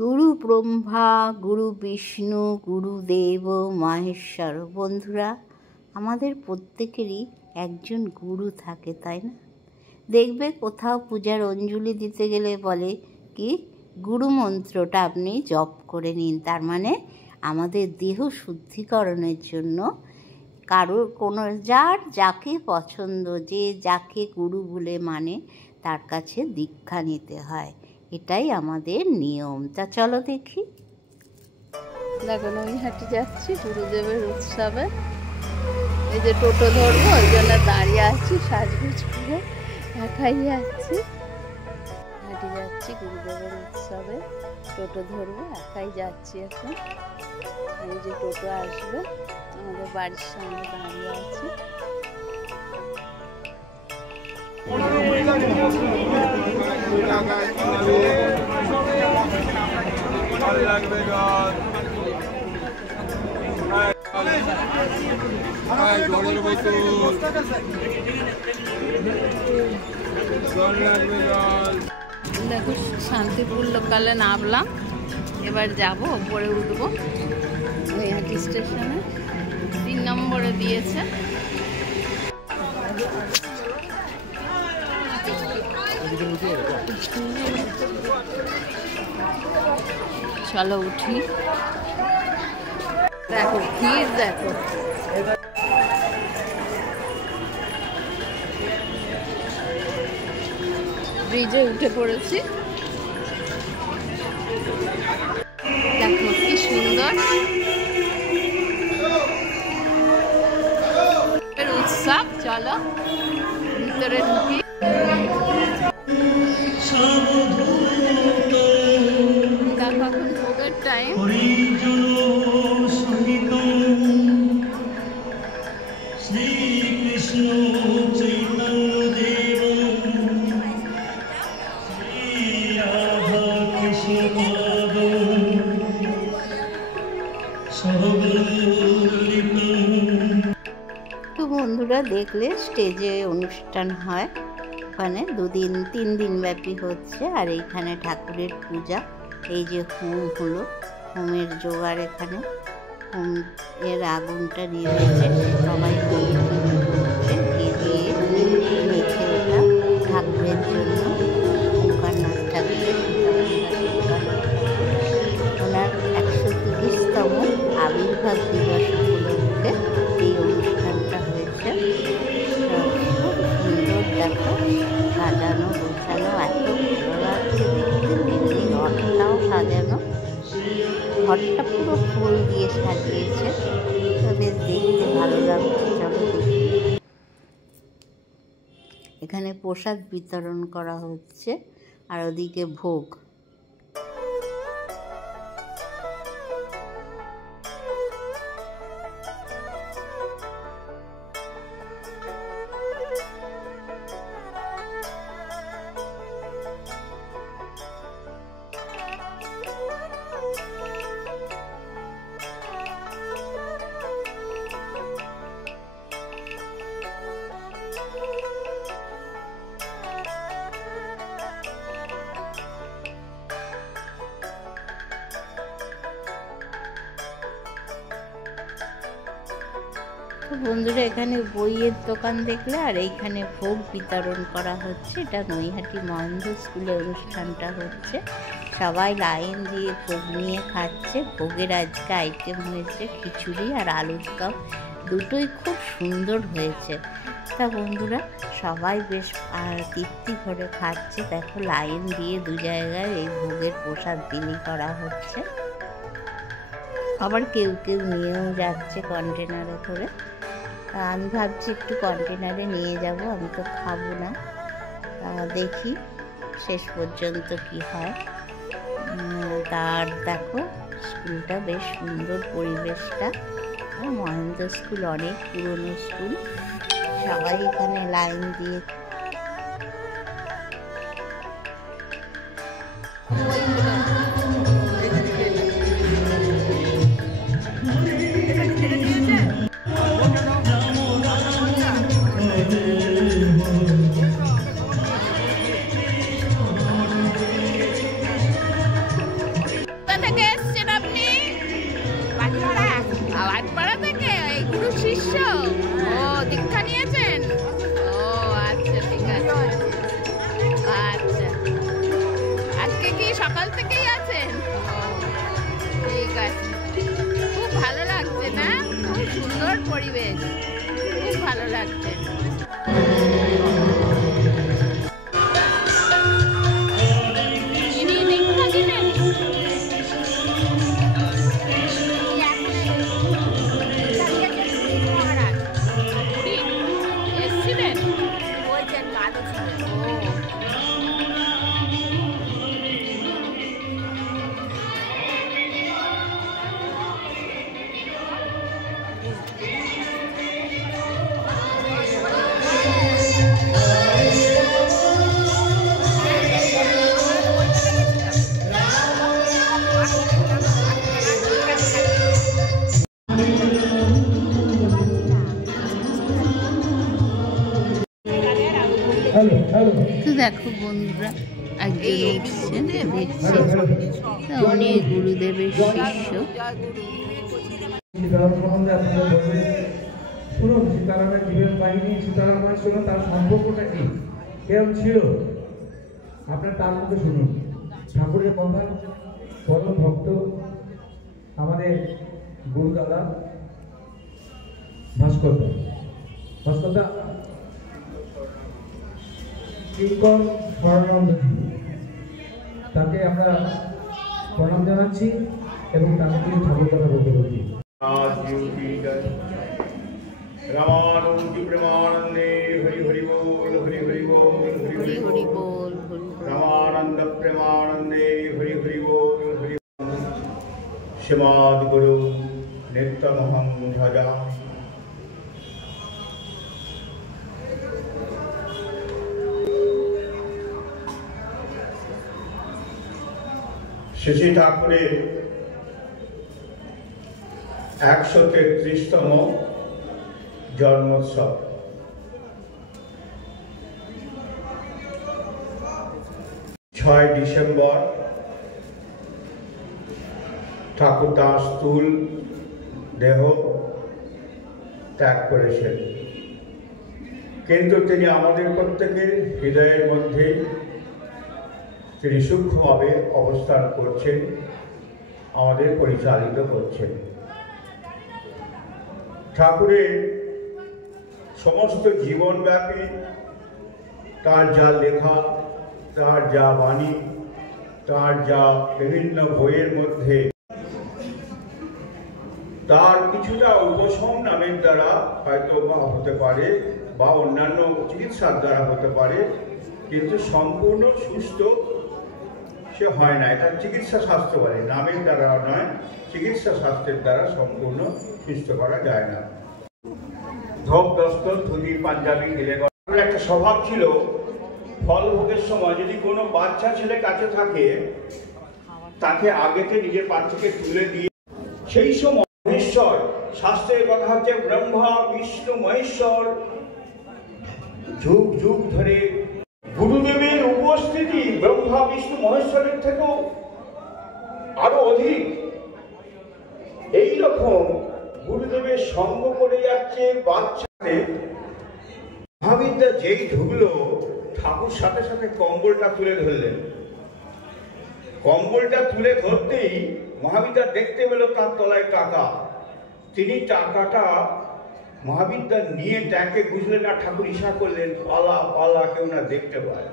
গুরু ব্রহ্মা, গুরু বিষ্ণু, গুরুদেব মহেশ্বর। বন্ধুরা, আমাদের প্রত্যেকেরই একজন গুরু থাকে, তাই না? দেখবে কোথাও পূজার অঞ্জলি দিতে গেলে বলে কি, গুরু মন্ত্রটা আপনি জপ করে নিন। তার মানে আমাদের দেহ শুদ্ধিকরণের জন্য কারোর কোনো যার যাকে পছন্দ, যে যাকে গুরু বলে মানে, তার কাছে দীক্ষা নিতে হয়। এটাই আমাদের নিয়ম। তা চলো দেখি। দেখো, নৈহাটি যাচ্ছি গুরুদেবের উৎসবে। এই যে টোটো ধরবো, ওই জন্য দাঁড়িয়ে আছি সাজগুজ করে, একাই যাচ্ছি। হাঁটি যাচ্ছি গুরুদেবের উৎসবে, টোটো ধরবো, একাই যাচ্ছি এখন। এই যে টোটো আসবে, আমাদের বাড়ির সামনে দাঁড়িয়ে আছি। দেখো, শান্তিপুর লোকালে নামলাম, এবার যাব ওপরে উঠবো। নৈহাটি স্টেশনে 3 নম্বরে দিয়েছে। চলো উঠি। দেখো ভিড়, দেখো ব্রিজে উঠে পড়েছি। দেখো কি সুন্দর উৎসব। চলো ভিতরে ঢুকি। দেখো এখন ভোগের টাইম। তো বন্ধুরা, দেখলে স্টেজে অনুষ্ঠান হয়, ওখানে 2-3 দিন ব্যাপী হচ্ছে। আর এইখানে ঠাকুরের পূজা। এই যে হোম হলো, হোমের জোগাড়। এখানে হোম এর আগুনটা নিয়েছে, সবাই মেখে ওঠা ঠাকুরের জন্য। ওঙ্কারনাথ ঠাকুরের ওনার 130তম আবির্ভাব দিবস উপলক্ষে এই অনুষ্ঠানটা হয়েছে। খুব সুন্দর, দেখো সাজানো গোছানো, এত ভালো লাগছে দেখতে। বিল্ডিং ঘরটাও সাজানো, ঘরটা পুরো ফুল দিয়ে সাজিয়েছে, তো বেশ দেখতে ভালো লাগছে। চলো দেখি। এখানে প্রসাদ বিতরণ করা হচ্ছে, আর ওদিকে ভোগ। তো বন্ধুরা, এখানে বইয়ের দোকান দেখলে, আর এইখানে ভোগ বিতরণ করা হচ্ছে। এটা নৈহাটি মহেন্দ্র স্কুলে অনুষ্ঠানটা হচ্ছে। সবাই লাইন দিয়ে ভোগ নিয়ে খাচ্ছে। ভোগের আজকে আইটেম হয়েছে খিচুড়ি আর আলুর দম, দুটোই খুব সুন্দর হয়েছে। তা বন্ধুরা, সবাই বেশ তৃপ্তি করে খাচ্ছে। দেখো লাইন দিয়ে 2 জায়গায় এই ভোগের প্রসাদ বিলি করা হচ্ছে। আবার কেউ কেউ নিয়েও যাচ্ছে কন্টেনারে করে। আমি ভাবছি একটু কন্টেনারে নিয়ে যাব, আমি তো খাবো না। দেখি শেষ পর্যন্ত কি হয়। তার দেখো স্কুলটা বেশ সুন্দর, পরিবেশটা। মহেন্দ্র স্কুল অনেক পুরনো স্কুল। সবাই এখানে লাইন দিয়ে সুন্দর পরিবেশ, খুব ভালো লাগছে। তো দেখো বন্ধুরা, একজন উঠছেন, দেখছে উনি গুরুদেবের শিষ্য। শুনুন সীতারামের জীবন কাহিনী, সীতারামের সঙ্গে তার সম্পর্কটা কি, কেমন ছিল, আপনার তার মধ্যে শুনুন। ঠাকুরের কথা, পরম ভক্ত আমাদের গুরুদাদা ভাস্করদা কিঙ্কর স্বর্ণানন্দজি, তাকে আমরা প্রণাম জানাচ্ছি এবং তাকে তিনি ঠাকুর কথা বলতে বলছি। রামানন্দি প্রেমানন্দে হরি হরি বল, হরি হরি বল, হরি হরি বল, রামানন্দ প্রেমানন্দে হরি হরি বল, হরি শ্রীমদ গুরু নিত্যমহং ভজা। শ্রী ঠাকুরের 133তম জন্মোৎসব। ডিসেম্বর ঠাকুর তাঁর স্থূল দেহ ত্যাগ করেছেন, কিন্তু তিনি আমাদের প্রত্যেকের হৃদয়ের মধ্যে তিনি সূক্ষ্মভাবে অবস্থান করছেন, আমাদের পরিচালিত করছেন। ঠাকুরের সমস্ত জীবনব্যাপী তার যা লেখা, তার যা বাণী, তার যা বিভিন্ন বইয়ের মধ্যে তার কিছুটা উপশম নামের দ্বারা হয়তো হতে পারে বা অন্যান্য চিকিৎসার দ্বারা হতে পারে, কিন্তু সম্পূর্ণ সুস্থ সে হয় না। এটা চিকিৎসা শাস্ত্র বলে, নামের দ্বারা নয়, চিকিৎসা শাস্ত্রের দ্বারা সম্পূর্ণ সুস্থ করা যায় না। ধপ দস্তর ধুতি পাঞ্জাবি গেলে একটা স্বভাব ছিল, ফল ভোগের সময় যদি কোনো বাচ্চা ছেলে কাছে থাকে তাকে আগেতে নিজের পাত্রকে তুলে দিয়ে, সেই সময় মহেশ্বর, শাস্ত্রের কথা হচ্ছে ব্রহ্মা বিষ্ণু মহেশ্বর যুগ যুগ ধরে গুরুদেবের উপস্থিতি ব্রহ্মা বিষ্ণু মহেশ্বরের থেকেও আরো অধিক। এইরকম গুরুদেবের সঙ্গ করে যাচ্ছে বাচ্চাদের। মহাবিদ্যা যেই ঢুকলো, ঠাকুর সাথে সাথে কম্বলটা তুলে ধরলেন। কম্বলটা তুলে ধরতেই মহাবিদ্যা দেখতে পেল তার তলায় টাকা। তিনি টাকাটা মহাবিদ্যা নিয়ে ট্যাঙ্কে গুজলেন আর ঠাকুর ইশা করলেন, পালা পালা, কেউ না দেখতে পায়।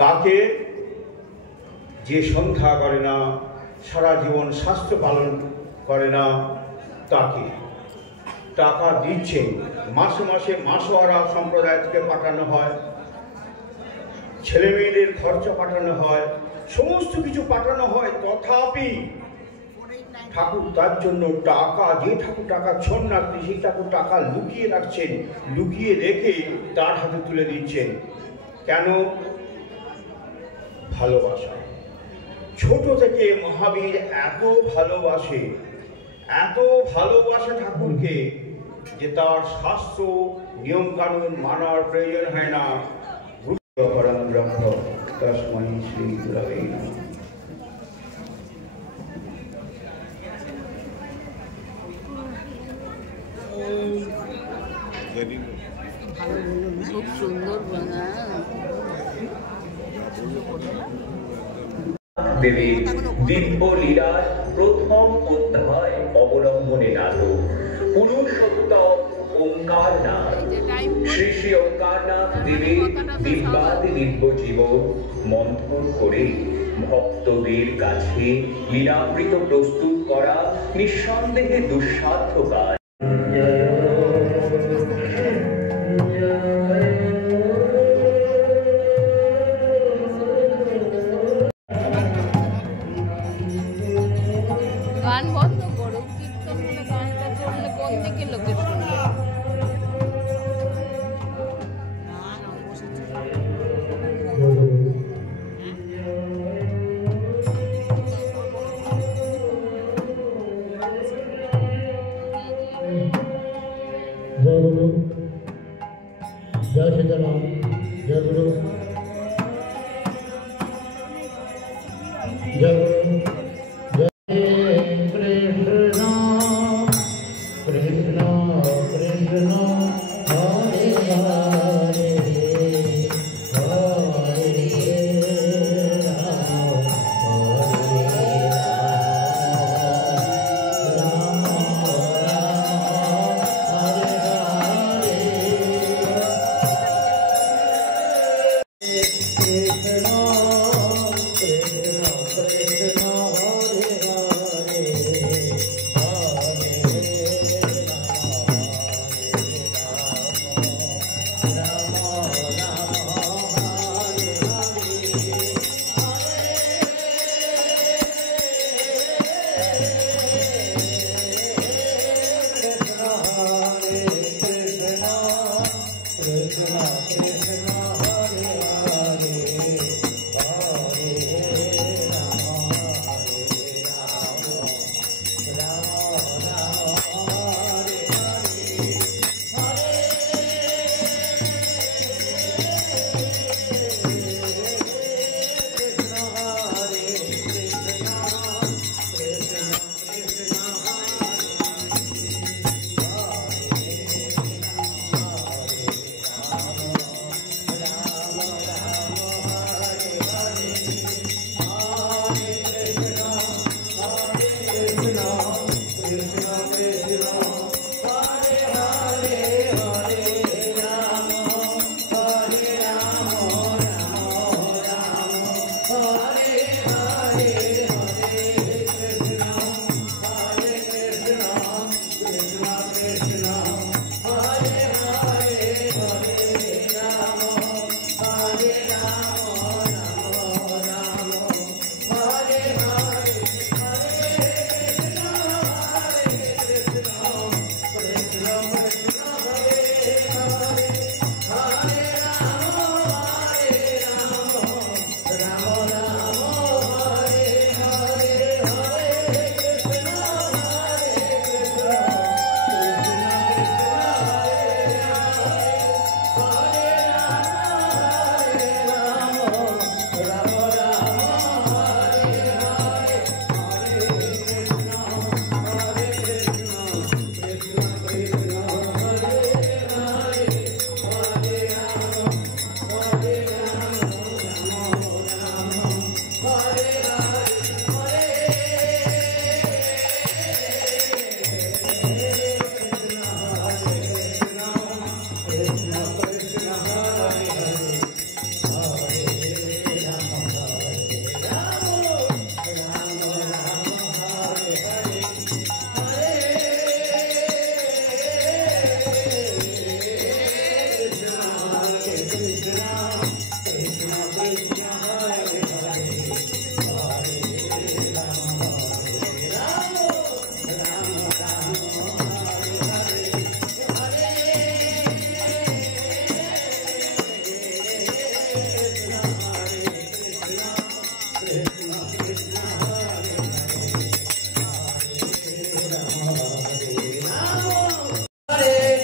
কাকে? যে সন্ধ্যা করে না, সারা জীবন শাস্ত্র পালন করে না, তাকে টাকা দিচ্ছে। মাসে মাসে মাসোয়ারা সম্প্রদায় থেকে পাঠানো হয়, ছেলে মেয়েদের খরচা পাঠানো হয়, সমস্ত কিছু পাঠানো হয়, তথাপি ঠাকুর তার জন্য টাকা, যে ঠাকুর টাকা ছন্নার্থী, সেই ঠাকুর টাকা লুকিয়ে রাখছেন, লুকিয়ে রেখে তার হাতে তুলে দিচ্ছেন। কেন? ভালোবাসা। ছোট থেকে মহাবীর এত ভালোবাসে, এত ভালোবাসে ঠাকুরকে যে তার শাস্ত্র নিয়ম কানুন মানার প্রয়োজন হয় না। পরম ব্রহ্ম তস্मै শ্রী গুরবে নমঃ। খুব সুন্দর দেবীর দিব্য লীলার প্রথম অধ্যায় অবলম্বনে নাটক পুরুষোত্তম ওঙ্কারনাথ শ্রী শ্রী ওঙ্কারনাথ দেবের দিব্যাদি দিব্য জীবন মন্থন করে ভক্তদের কাছে লীলামৃত প্রস্তুত করা নিঃসন্দেহে দুঃসাধ্য কাজ। গান বন্ধ করো, কীর্তন হলে গানটা চললে কোন দিকে লোকে শুনবে? जय गुरु, जय सीताराम, जय गुरु, जय गुरु, जय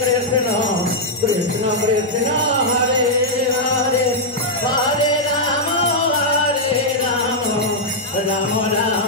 कृष्ण कृष्ण कृष्ण हरे हरे हरे राम राम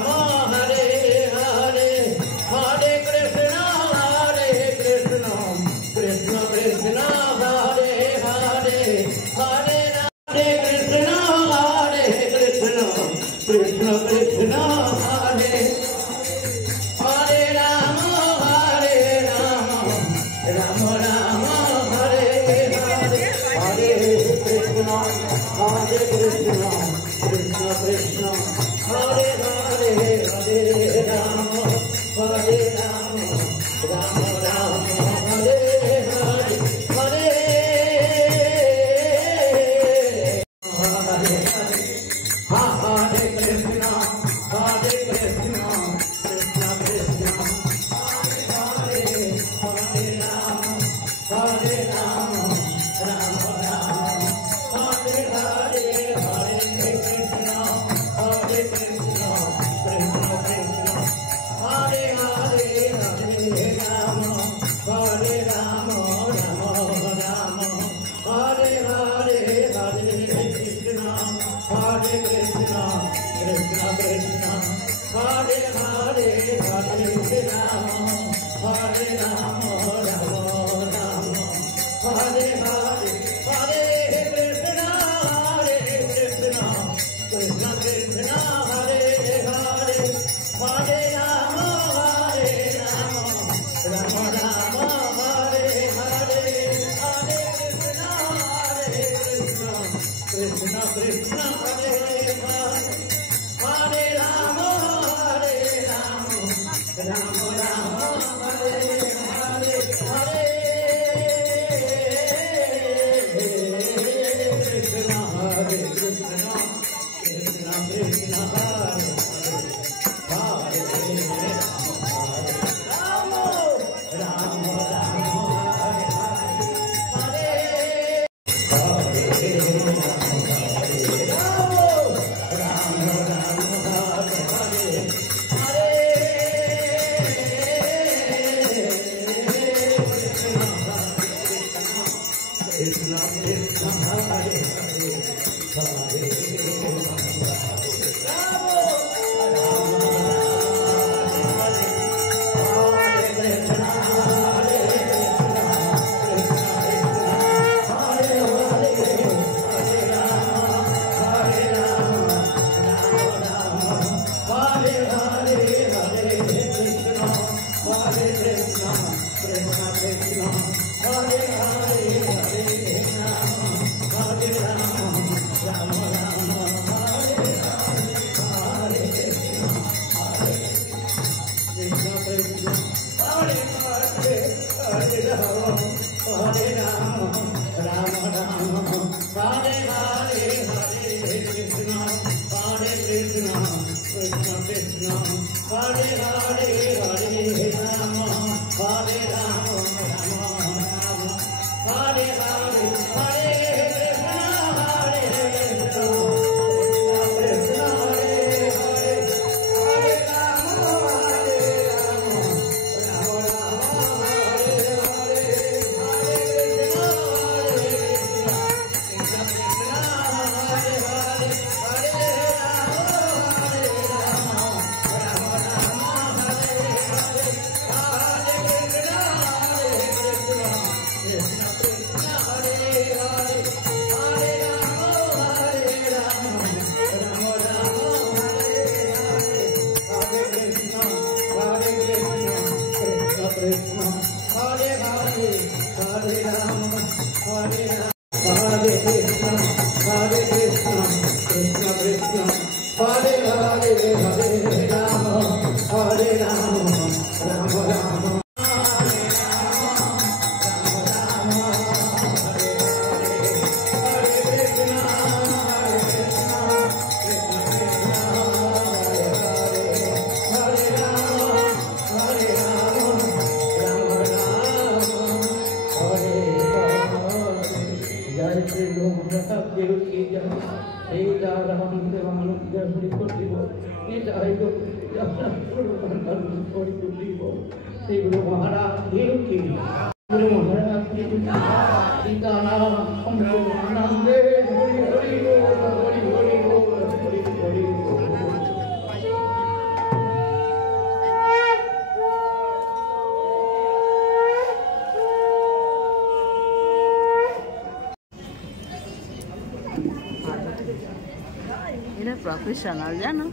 এরা প্রফেশনাল জানো।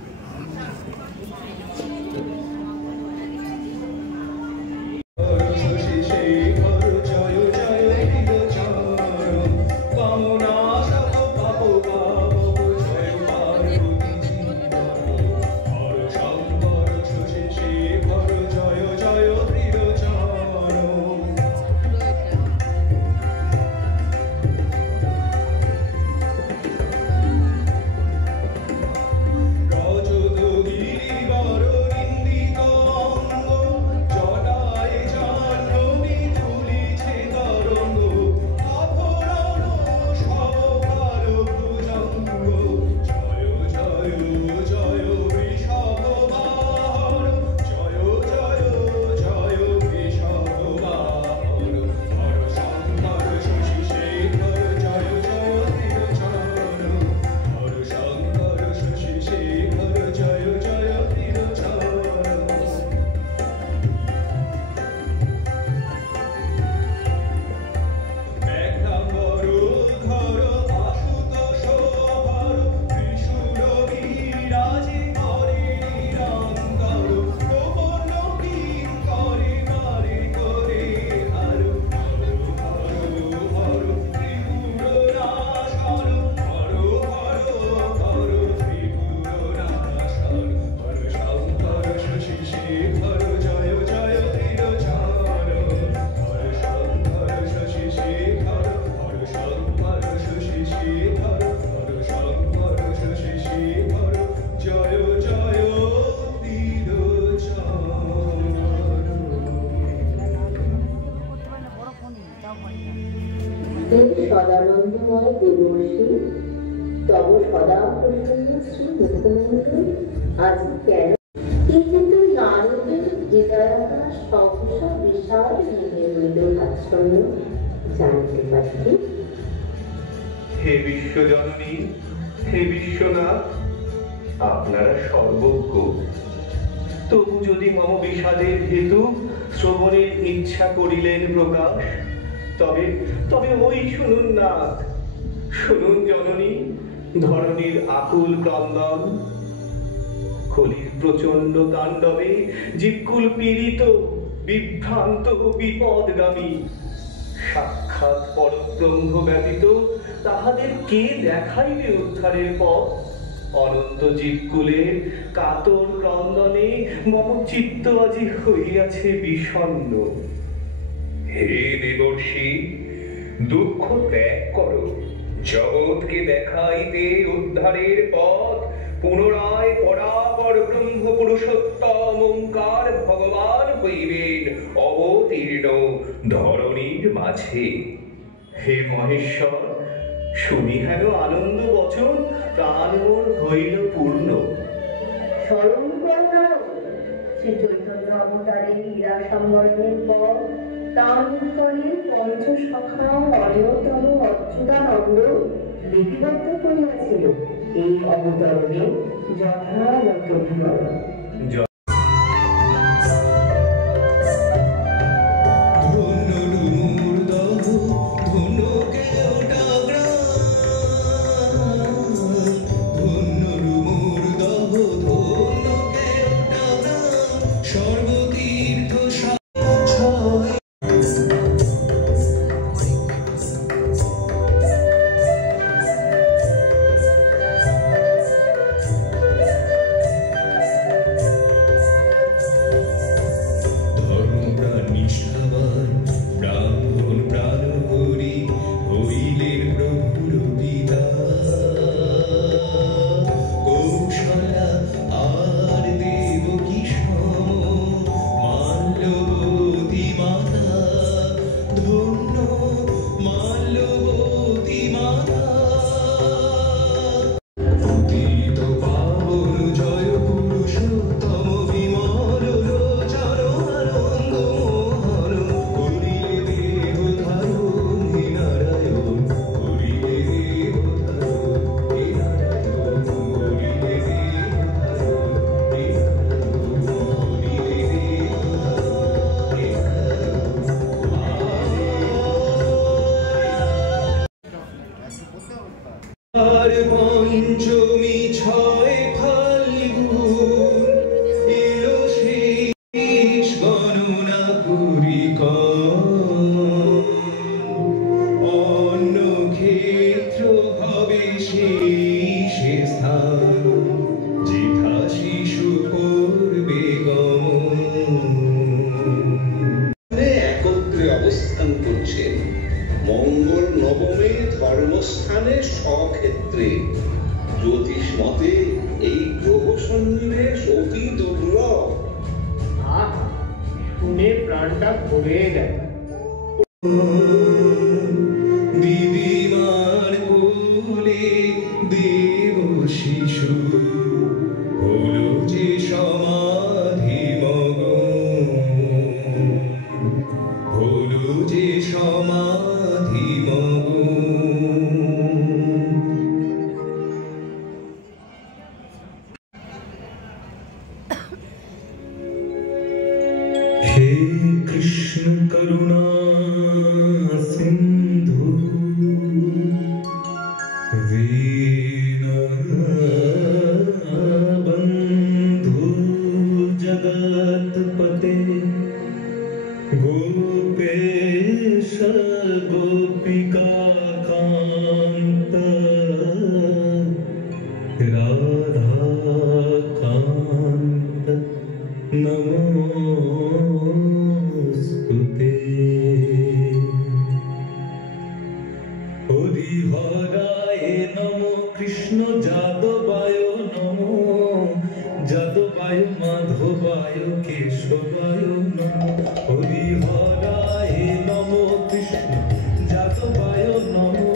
রজত গিরিবর জ্যোতির্ময় দেবর্ষী তব সদা প্রসন্ন শ্রী মুখমণ্ডল আজ কেন কিন্তু নারদের হৃদয়াকাশ সহসা বিশাল মেঘে রইল আচ্ছন্ন জানতে পারি। হে বিশ্বজননী, হে বিশ্বনাথ, আপনারা সর্বজ্ঞ। তবু যদি মম বিষাদের হেতু শ্রবণের ইচ্ছা করিলেন প্রকাশ, তবে তবে ওই শুনুন নাথ, শুনুন জননী, ধরণীর আকুল ক্রন্দন। কলির প্রচন্ড তাণ্ডবে জীবকুল পীড়িত, বিভ্রান্ত, বিপদগামী। সাক্ষাৎ পরব্রহ্ম ব্যতীত তাহাদের কে দেখাইবে উদ্ধারের পথ? অনন্ত জীবকুলের কাতর ক্রন্দনে মম চিত্ত আজি হইয়াছে বিষণ্ণ। হে দেবর্ষি, দুঃখ ত্যাগ করো, জগৎকে দেখাইতে উদ্ধারের পথ। পুনরায় পরাপর ব্রহ্ম পুরুষোত্তম ওঙ্কার ভগবান হইবেন অবতীর্ণ ধরণীর মাঝে। হে মহেশ্বর, শুনি হেন আনন্দ বচন, প্রাণ মোর হইল পূর্ণ। স্মরণ করো শ্রী চৈতন্য অবতারের হীরা সংবরণের পর তার করে পঞ্চসখা অন্যতম অচ্যুতানন্দ লিপিবদ্ধ করিয়াছিল এই অবতরণে যথাযথ বিবরণ। পঞ্চমী ছয় ফাল্গুন এলো শেষ গণনা করি অন্য ক্ষেত্র হবে শেষে স্থান, যেথা শিশু করবে একত্রে অবস্থান করছেন মঙ্গল নবমে ধর্মস্থানে স্বক্ষেত্রে। জ্যোতিষ মতে এই গ্রহ সন্নিবেশ অতি দুর্লভ। শুনে প্রাণটা ভরে যায়। দিদিমার কোলে দেব শিশু হলো যে সমাধি মগন, হলো যে সমাধি মগন। হে কৃষ্ণ করুণা সিন্ধু বন্ধু জগৎপতে গোপেশ গোপিকা কান্ত রাধা কান্ত নমোস্তুতে। হরিহরায় নমো কৃষ্ণ যাদবায় নমো, যাদবায় মাধবায় কেশবায় নমো। হরিহরায় নমো কৃষ্ণ যাদবায় নমো,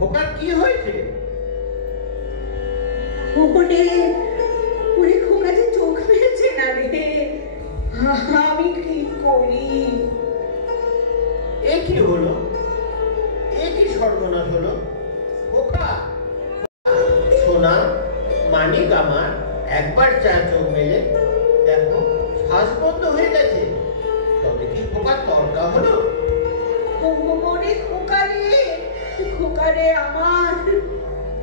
খোকার কি হয়েছে? ওরে ওরে খোকা যে চোখ ফেলছে না রে, আমি কি করি? এ কি হলো? এ কি সর্বনাশ হলো? খোকা, সোনা, মানিক আমার, একবার চা চোখ মেলে দেখো, শ্বাস বন্ধ হয়ে গেছে। তবে কি খোকা তর্কা হলো? ওরে খোকা রে, খোকা রে আমার,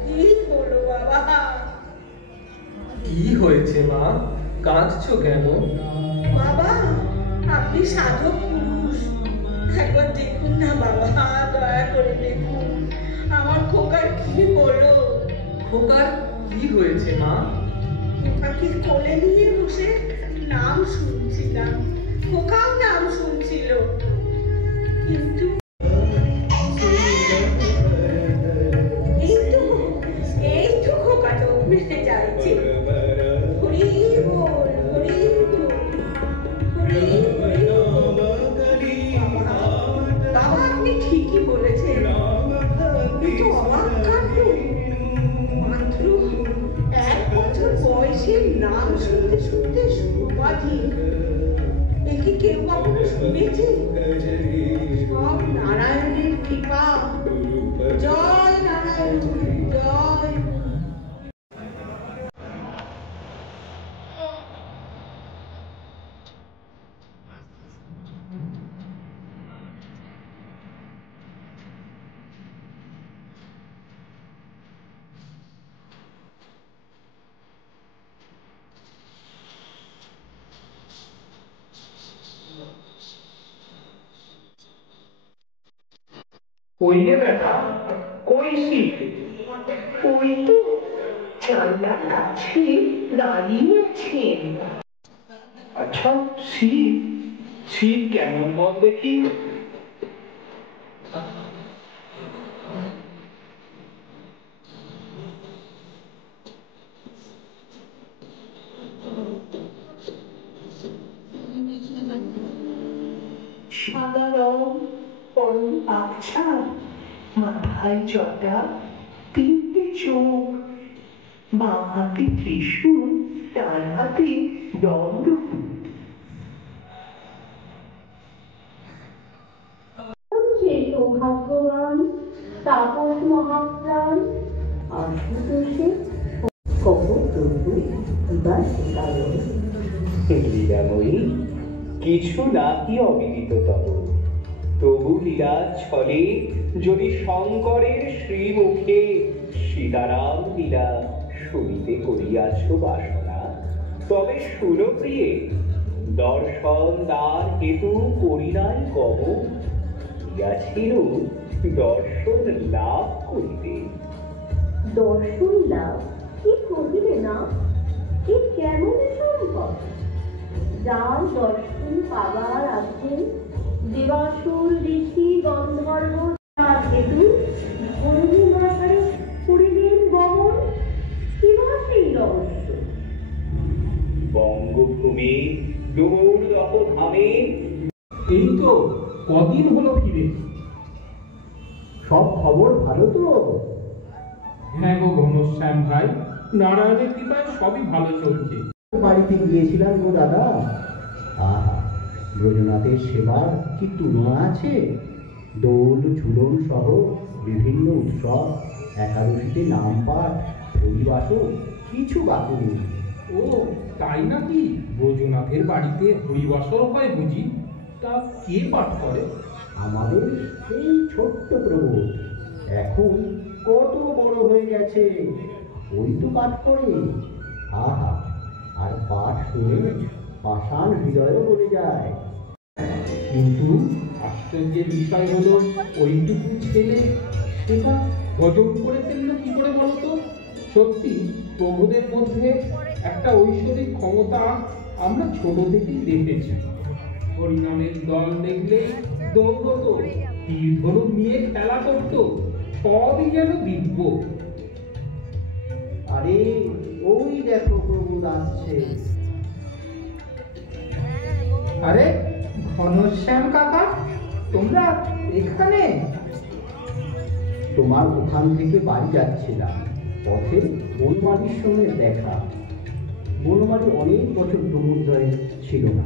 কি হলো বাবা? কি হয়েছে মা, কাঁদছো কেন? বাবা, আপনি সাধক পুরুষ, একবার দেখুন না বাবা, দয়া করে দেখুন আমার খোকার কি হলো। খোকার কি হয়েছে মা? খোকাকে কোলে নিয়ে বসে নাম শুনছিলাম, খোকাও নাম শুনছিল, কিন্তু এই তো খোকা চোখ মেলে যাচ্ছে। হরি বল, হরি বল, হরি বল। বাবা, আপনি ঠিকই বলেছেন, কিন্তু অবাক কাণ্ড, মাত্র 1 বছর বয়সে নাম শুনতে শুনতে সমাধি, এ কি কেউ কখনো শুনেছে? সব নারায়ণের কৃপা। জয় নারায়ণ, জয়। ওই রে বেটা, কই শিখ? ওই তো জানলার কাছে দাঁড়িয়ে আছেন। আচ্ছা, শিখ শিখ কেমন বল দেখি? সাদা রং, পরন আচ্ছা, মাথায় জটা, 3টে চোখ, বাঁ হাতে ত্রিশূল, ডান হাতে দণ্ড। সেই সৌভাগ্যবান তাপস মহাপ্রাণ আশুতোষে কবপ্রভু দিবাশিকারণ। লীলাময়ী, কিছু নাহি অবিদিত তব, তবু লীলা ছলে যদি শঙ্করের শ্রীমুখে সীতারাম লীলা শুনিতে করিয়াছ বাসনা, তবে শুনো প্রিয়ে, দর্শন দ্বার হেতু করি নাই কব, গিয়াছিল দর্শন লাভ করিতে। দর্শন লাভ কি কহিবে না, এ কেমন সম্ভব? যার দর্শন পাবার আছে, দেবাসুর ঋষি গন্ধর্ব তার হেতু ধর্মীয় আকারে করিলেন গমন, কিবা সেই রহস্য। বঙ্গভূমি ডুমুর ধামে এই তো কদিন হলো ফিরে। সব খবর ভালো তো? হ্যাঁ গো ঘনশ্যাম ভাই, নারায়ণের কৃপায় সবই ভালো চলছে। বাড়িতে গিয়েছিলাম গো দাদা। আহা, ব্রজনাথের সেবার কি তুলনা আছে? দোল ঝুলন সহ বিভিন্ন উৎসব, একাদশীতে নাম পাঠ, হরিবাসও, কিছু বাকি নেই। ও তাই নাকি? ব্রজনাথের বাড়িতে হরিবাসর হয় বুঝি? তা কে পাঠ করে? আমাদের সেই ছোট্ট প্রবোধ এখন কত বড় হয়ে গেছে, ওই তো পাঠ করে। আহা, আর পাঠ শুনে পাষাণ হৃদয়ও বলে যায়। কিন্তু আশ্চর্যের বিষয় হলো, ওইটুকু ছেলে সেটা হজম করে ফেললো কি করে বলতো? সত্যি প্রভুদের মধ্যে একটা ঐশ্বরিক ক্ষমতা আমরা ছোট থেকেই দেখেছি। হরিনামের দল দেখলে দৌড়তো, তীর ধনুক নিয়ে খেলা করতো, সবই যেন দিব্য। আরে ওই দেখো প্রবোধ আসছে। আরে ঘনশ্যাম কাকা, তোমরা এখানে? তোমার ওখান থেকে বাড়ি যাচ্ছিলাম, পথে বনমালীর সঙ্গে দেখা। বনমালী অনেক বছর সমুদ্রে ছিল না,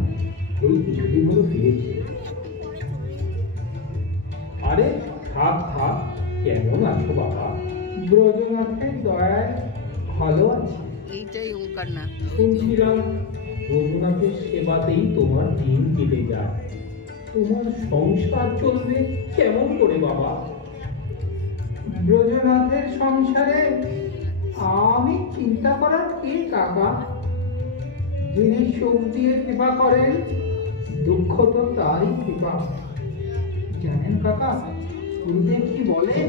এই কিছুদিন হলো ফিরেছে। আরে থাক থাক, কেমন আছো বাবা? ব্রজনাথের দয়ায় ভালো আছি। এইটাই ওঙ্কার না। শুনছিলাম ব্রজনাথের সেবাতেই তোমার দিন কেটে যায়। তোমার সংসার চলবে কেমন করে বাবা? ব্রজনাথের সংসারে আমি চিন্তা করার কে কাকা? যিনি সুখ দিয়ে কৃপা করেন, দুঃখ তো তারই কৃপা। জানেন কাকা, গুরুদেব কি বলেন?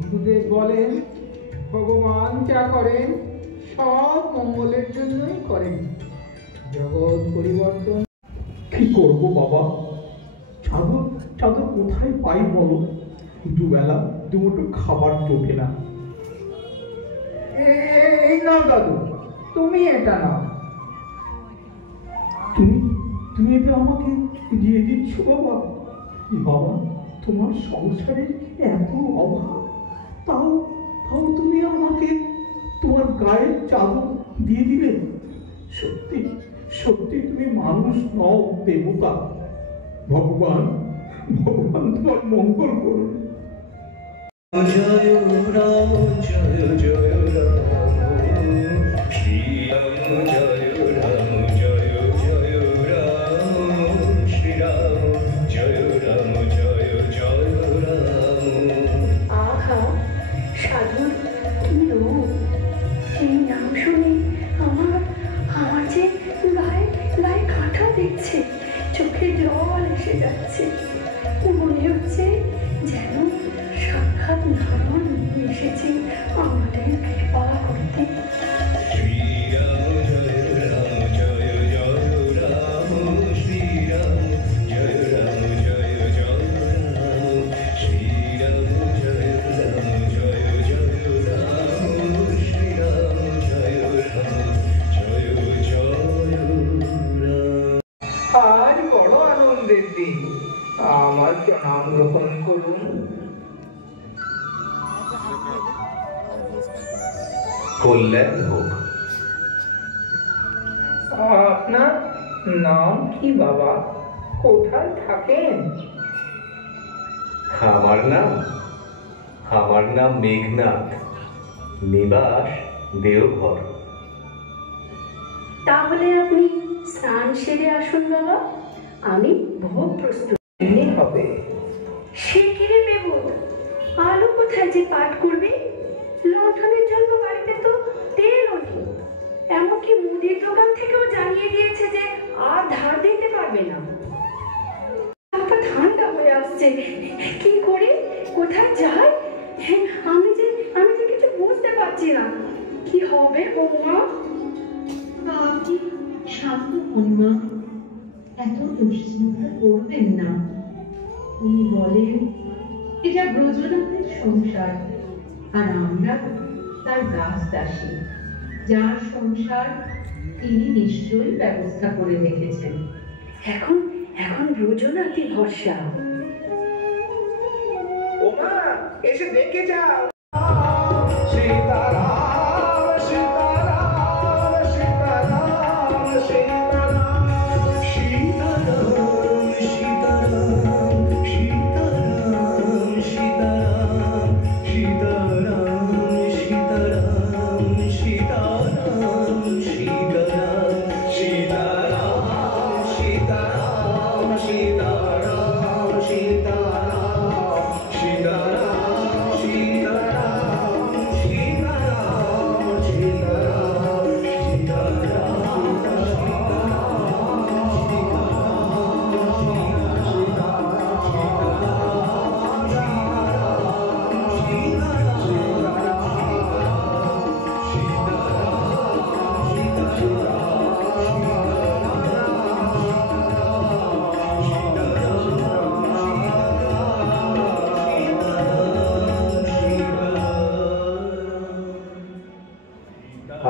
গুরুদেব বলেন, ভগবান যা করেন সব মঙ্গলের জন্যই করেন। জগৎ পরিবর্তন। কি করবো বাবা? চাদর চাদর কোথায় পাই বলো? দুবেলা দুমুঠো খাবার জোটে না। এই নাও দাদু, তুমি এটা নাও। তুমি এটা আমাকে দিয়ে দিচ্ছ বাবা? বাবা, তোমার সংসারে এত অভাব, তাও তাও তুমি আমাকে তোমার গায়ের চাদর দিয়ে দিলে? সত্যি সত্যি তুমি মানুষ নও, দেবতা। ভগবান ভগবান তোমার মঙ্গল করুন। জয় রাম জয় জয় রাম, শ্রী রাম জয় রাম জয় জয় রাম, শ্রী রাম জয় রাম জয় জয় রাম। আহা, সাধুর কি রূপ! এই নাম শুনে আমার আমার যে গায়ে গায়ে কাঁটা দিচ্ছে, চোখে জল এসে যাচ্ছে। মনে হচ্ছে যেন সাক্ষাৎ নারায়ণ এসেছে আমাদের কৃপা করতে। শ্রী রাম জয় রাম জয় জয় রাম, শ্রী রাম জয় রাম জয় জয় রাম, শ্রী রাম জয় রাম জয় জয় রাম, শ্রী রাম জয় রাম জয় জয় রাম। আজ বড় আনন্দের দিন, আমার প্রণাম গ্রহণ করুন। কল্যাণ হোক। আপনার নাম কি বাবা? কোথায় থাকেন? আমার নাম মেঘনাথ, নিবাস দেওঘর। তাহলে আপনি স্নান সেরে আসুন বাবা, আমি ভোগ প্রস্তুত হবে। সে কিরে বেবুদ, আলু কোথায় যে পাঠ করবে? লণ্ঠনের জন্য বাড়িতে তো তেলও নেই। এমনকি মুদির দোকান থেকেও জানিয়ে দিয়েছে যে আর ধার দিতে পারবে না। মাথা ঠান্ডা হয়ে আসছে, কি করি, কোথায় যাই? আমি যে কিছু বুঝতে পারছি না। কি হবে বৌমা? আপনি শান্ত হন মা, এত দুশ্চিন্তা করবেন না। উনি বলেন এটা ব্রজনাথের সংসার, আর আমরা তার দাস দাসী। যার সংসার তিনি নিশ্চয়ই ব্যবস্থা করে রেখেছেন। এখন ব্রজনাথই ভরসা। ওমা, এসে দেখে যাও।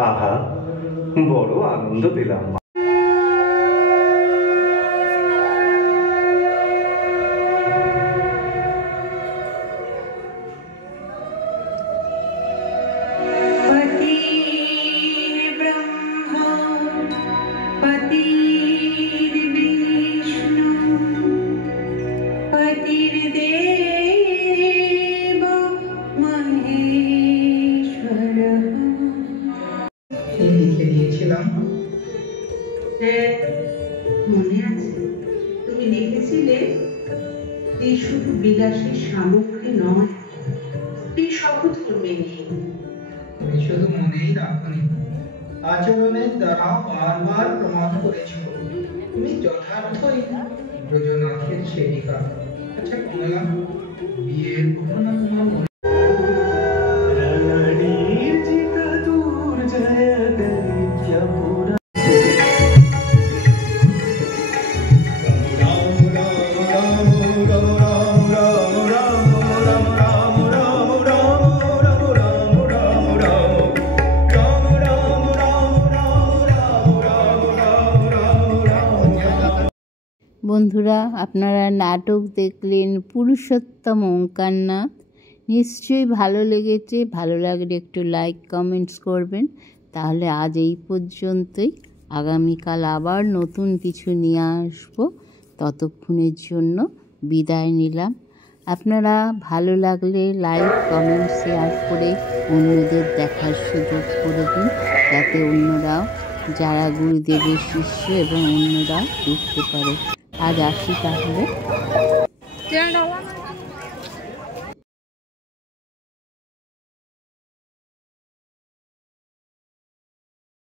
আহা, বড় আনন্দ পেলাম। প্রকৃতি শুধু বিলাসের সামগ্রী নয়, এই সহধর্মে নেই। তুমি শুধু মনেই রাখনি, আচরণের দ্বারা বারবার প্রমাণ করেছ তুমি যথার্থই ব্রজনাথের সেবিকা। আচ্ছা কমলা, বিয়ের ঘটনা তোমার মনে বন্ধুরা, আপনারা নাটক দেখলেন পুরুষোত্তম ওঙ্কারনাথ। নিশ্চয়ই ভালো লেগেছে। ভালো লাগলে একটু লাইক কমেন্টস করবেন। তাহলে আজ এই পর্যন্তই। আগামীকাল আবার নতুন কিছু নিয়ে আসবো। ততক্ষণের জন্য বিদায় নিলাম। আপনারা ভালো লাগলে লাইক কমেন্ট শেয়ার করে অন্যদের দেখার সুযোগ করে দিন, যাতে অন্যরাও, যারা গুরুদেবের শিষ্য এবং অন্যরাও দেখতে পারে। আজ আসি তাহলে।